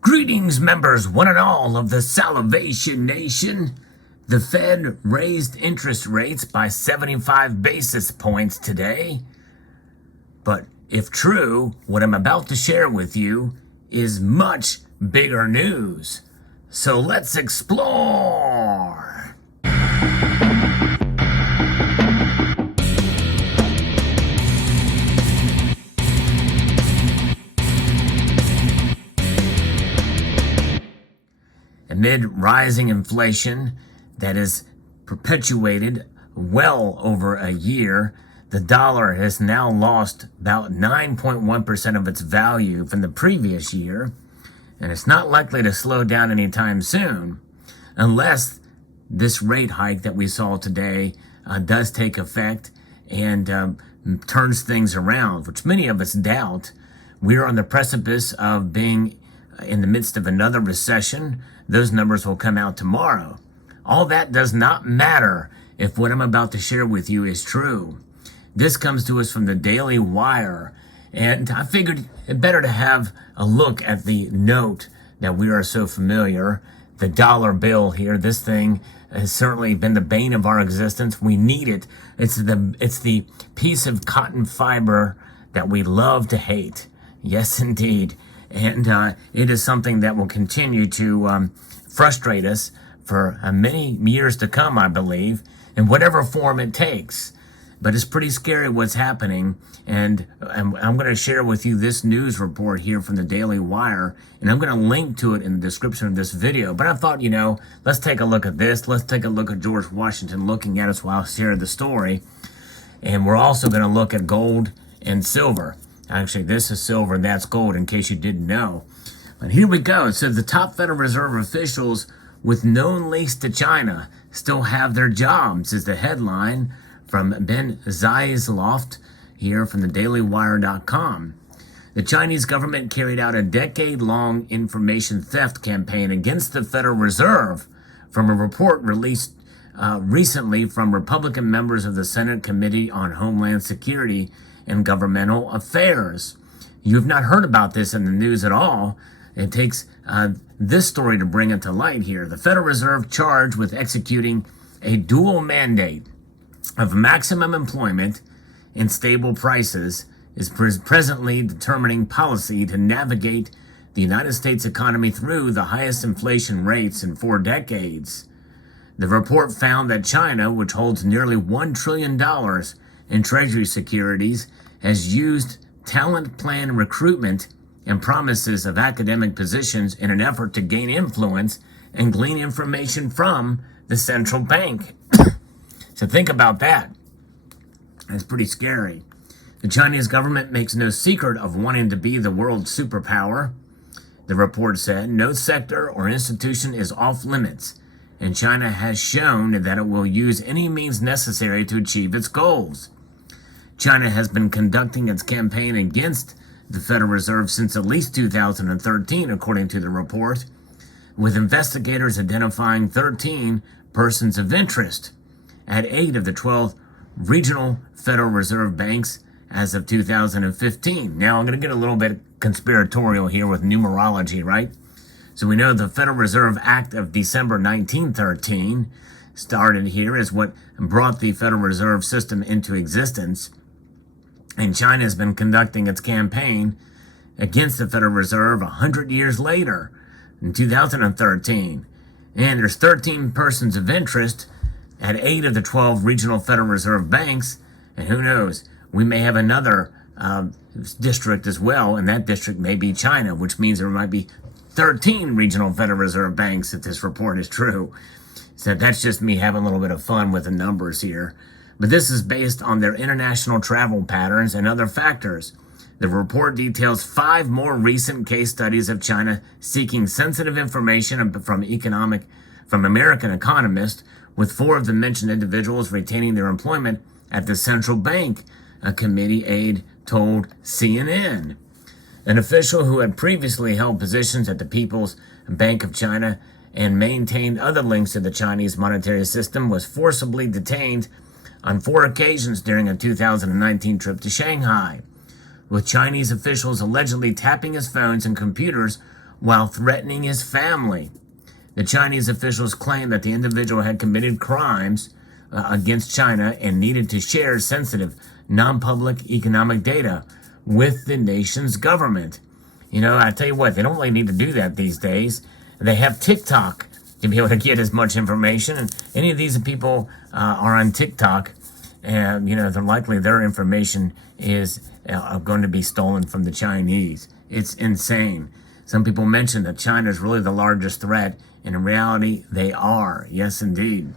Greetings, members, one and all of the Salivation Nation. The Fed raised interest rates by 75 basis points today. But if true, what I'm about to share with you is much bigger news. So let's explore. Amid rising inflation that is perpetuated well over a year, the dollar has now lost about 9.1% of its value from the previous year, and it's not likely to slow down anytime soon unless this rate hike that we saw today does take effect and turns things around, which many of us doubt. We're on the precipice of being in the midst of another recession. Those numbers will come out tomorrow. All that does not matter if what I'm about to share with you is true. This comes to us from the Daily Wire, and I figured it better to have a look at the note that we are so familiar, the dollar bill here. This thing has certainly been the bane of our existence. We need it. It's the piece of cotton fiber that we love to hate. Yes, indeed. And it is something that will continue to frustrate us for many years to come, I believe, in whatever form it takes. But it's pretty scary what's happening, and I'm going to share with you this news report here from the Daily Wire, and I'm going to link to it in the description of this video. But I thought, let's take a look at this. Let's take a look at George Washington looking at us while I share the story. And we're also going to look at gold and silver. Actually, this is silver and that's gold, in case you didn't know. But here we go. It says the top Federal Reserve officials with known links to China still have their jobs, is the headline from Ben Zeisloft here from the dailywire.com. The Chinese government carried out a decade-long information theft campaign against the Federal Reserve from a report released recently from Republican members of the Senate Committee on Homeland Security and Governmental Affairs. You've not heard about this in the news at all. It takes this story to bring it to light here. The Federal Reserve, charged with executing a dual mandate of maximum employment and stable prices, is presently determining policy to navigate the United States economy through the highest inflation rates in 4 decades. The report found that China, which holds nearly $1 trillion in Treasury securities, has used talent plan recruitment and promises of academic positions in an effort to gain influence and glean information from the central bank. So think about that. It's pretty scary. The Chinese government makes no secret of wanting to be the world superpower. The report said no sector or institution is off limits, and China has shown that it will use any means necessary to achieve its goals. China has been conducting its campaign against the Federal Reserve since at least 2013, according to the report, with investigators identifying 13 persons of interest at 8 of the 12 regional Federal Reserve banks as of 2015. Now, I'm going to get a little bit conspiratorial here with numerology, right? So we know the Federal Reserve Act of December 1913 started here as what brought the Federal Reserve System into existence. And China has been conducting its campaign against the Federal Reserve 100 years later, in 2013. And there's 13 persons of interest at 8 of the 12 regional Federal Reserve banks. And who knows, we may have another district as well, and that district may be China, which means there might be 13 regional Federal Reserve banks if this report is true. So that's just me having a little bit of fun with the numbers here. But this is based on their international travel patterns and other factors. The report details 5 more recent case studies of China seeking sensitive information from American economists, with 4 of the mentioned individuals retaining their employment at the central bank, a committee aide told CNN. An official who had previously held positions at the People's Bank of China and maintained other links to the Chinese monetary system was forcibly detained on 4 occasions during a 2019 trip to Shanghai, with Chinese officials allegedly tapping his phones and computers while threatening his family. The Chinese officials claimed that the individual had committed crimes against China and needed to share sensitive, non-public economic data with the nation's government. You know, I tell you what, they don't really need to do that these days. They have TikTok to be able to get as much information, and any of these people are on TikTok, and you know, they're likely their information is going to be stolen from the Chinese. It's insane. Some people mention that China is really the largest threat, and in reality, they are. Yes, indeed.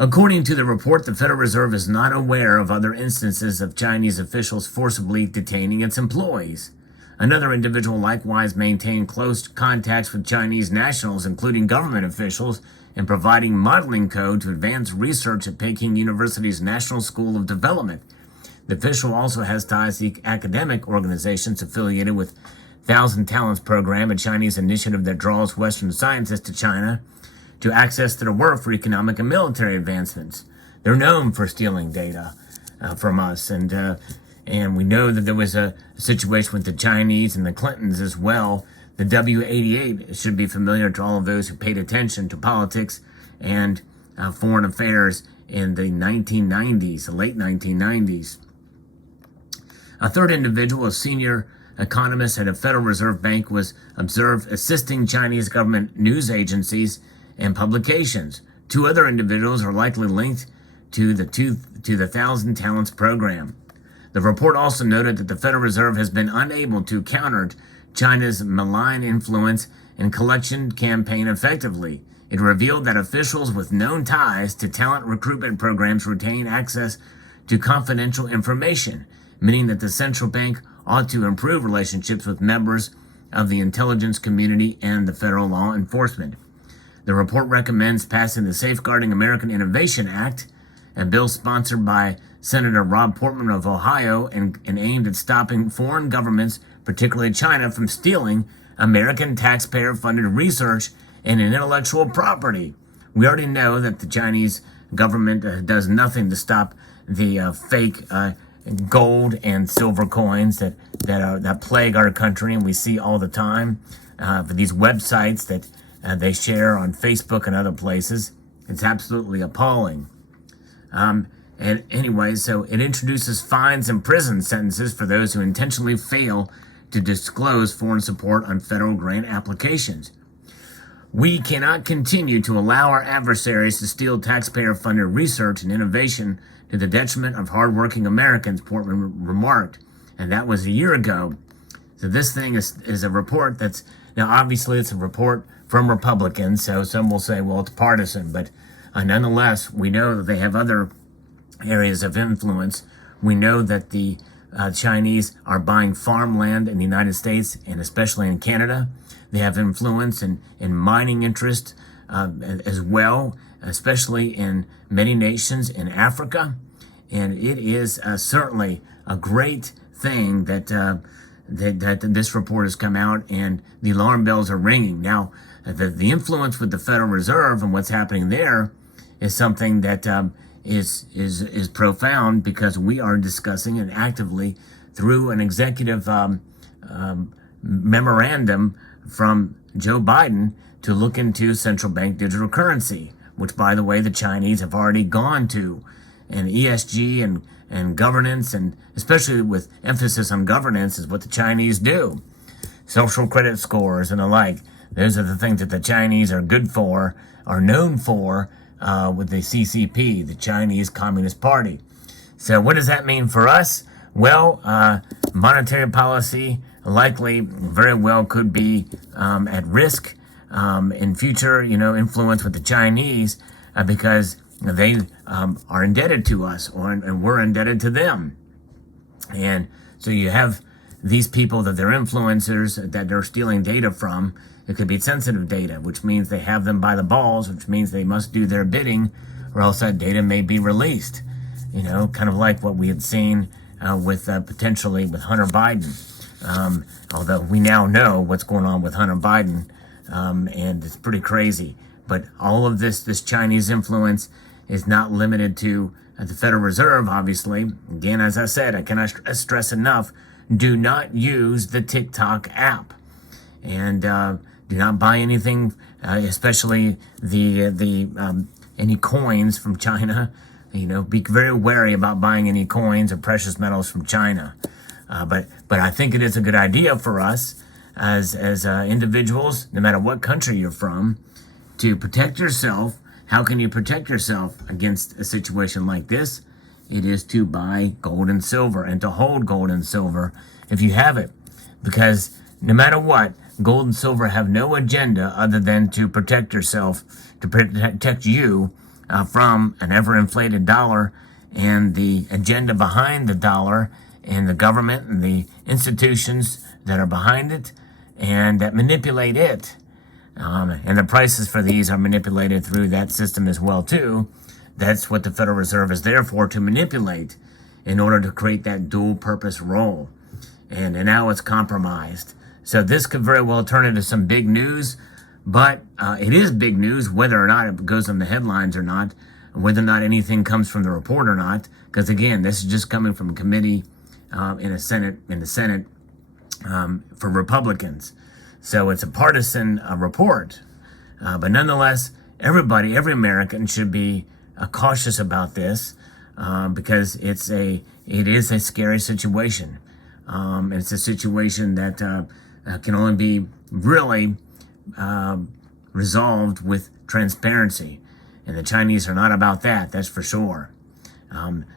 According to the report, the Federal Reserve is not aware of other instances of Chinese officials forcibly detaining its employees. Another individual likewise maintained close contacts with Chinese nationals, including government officials, and providing modeling code to advance research at Peking University's National School of Development. The official also has ties to academic organizations affiliated with Thousand Talents program, a Chinese initiative that draws Western scientists to China to access their work for economic and military advancements. They're known for stealing data from us, and we know that there was a situation with the Chinese and the Clintons as well. The W-88 should be familiar to all of those who paid attention to politics and foreign affairs in the 1990s, the late 1990s. A third individual, a senior economist at a Federal Reserve Bank, was observed assisting Chinese government news agencies and publications. Two other individuals are likely linked to the Thousand Talents program. The report also noted that the Federal Reserve has been unable to counter China's malign influence and collection campaign effectively. It revealed that officials with known ties to talent recruitment programs retain access to confidential information, meaning that the central bank ought to improve relationships with members of the intelligence community and the federal law enforcement. The report recommends passing the Safeguarding American Innovation Act, a bill sponsored by Senator Rob Portman of Ohio and aimed at stopping foreign governments, particularly China, from stealing American taxpayer-funded research and intellectual property. We already know that the Chinese government does nothing to stop the fake gold and silver coins that plague our country, and we see all the time for these websites that they share on Facebook and other places. It's absolutely appalling. And anyway, so it introduces fines and prison sentences for those who intentionally fail to disclose foreign support on federal grant applications. We cannot continue to allow our adversaries to steal taxpayer-funded research and innovation to the detriment of hardworking Americans, Portman remarked. And that was a year ago. So this thing is a report that's, now obviously it's a report from Republicans, so some will say, well, it's partisan, but nonetheless, we know that they have other areas of influence. We know that the Chinese are buying farmland in the United States and especially in Canada. They have influence in mining interest as well, especially in many nations in Africa. And it is certainly a great thing that this report has come out, and the alarm bells are ringing. Now, the influence with the Federal Reserve and what's happening there is something that is profound, because we are discussing it actively through an executive memorandum from Joe Biden to look into central bank digital currency, which, by the way, the Chinese have already gone to, and ESG and governance, and especially with emphasis on governance, is what the Chinese do. Social credit scores and the like. Those are the things that the Chinese are good for, are known for, with the CCP, the Chinese Communist Party. So what does that mean for us? Well, monetary policy likely very well could be at risk in future, influence with the Chinese, because they are indebted to us, and we're indebted to them. And so you have these people that they're influencers, that they're stealing data from. It could be sensitive data, which means they have them by the balls, which means they must do their bidding, or else that data may be released. Kind of like what we had seen with potentially with Hunter Biden. Although we now know what's going on with Hunter Biden, and it's pretty crazy. But all of this Chinese influence is not limited to the Federal Reserve, obviously. Again, as I said, I cannot stress enough, do not use the TikTok app, and do not buy anything, especially any coins from China. Be very wary about buying any coins or precious metals from China. But I think it is a good idea for us as individuals, no matter what country you're from, to protect yourself. How can you protect yourself against a situation like this? It is to buy gold and silver and to hold gold and silver if you have it. Because no matter what, gold and silver have no agenda other than to protect yourself, to protect you from an ever-inflated dollar and the agenda behind the dollar and the government and the institutions that are behind it and that manipulate it. And the prices for these are manipulated through that system as well, too. That's what the Federal Reserve is there for, to manipulate in order to create that dual-purpose role. And now it's compromised. So this could very well turn into some big news, but it is big news whether or not it goes on the headlines or not, whether or not anything comes from the report or not. Because again, this is just coming from a committee in the Senate for Republicans. So it's a partisan report, but nonetheless, every American should be cautious about this because it is a scary situation. It's a situation that can only be really resolved with transparency, and the Chinese are not about that. That's for sure.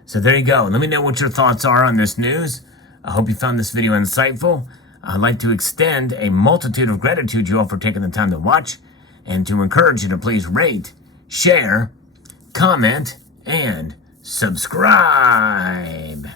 So there you go. Let me know what your thoughts are on this news. I hope you found this video insightful. I'd like to extend a multitude of gratitude to you all for taking the time to watch and to encourage you to please rate, share, comment, and subscribe.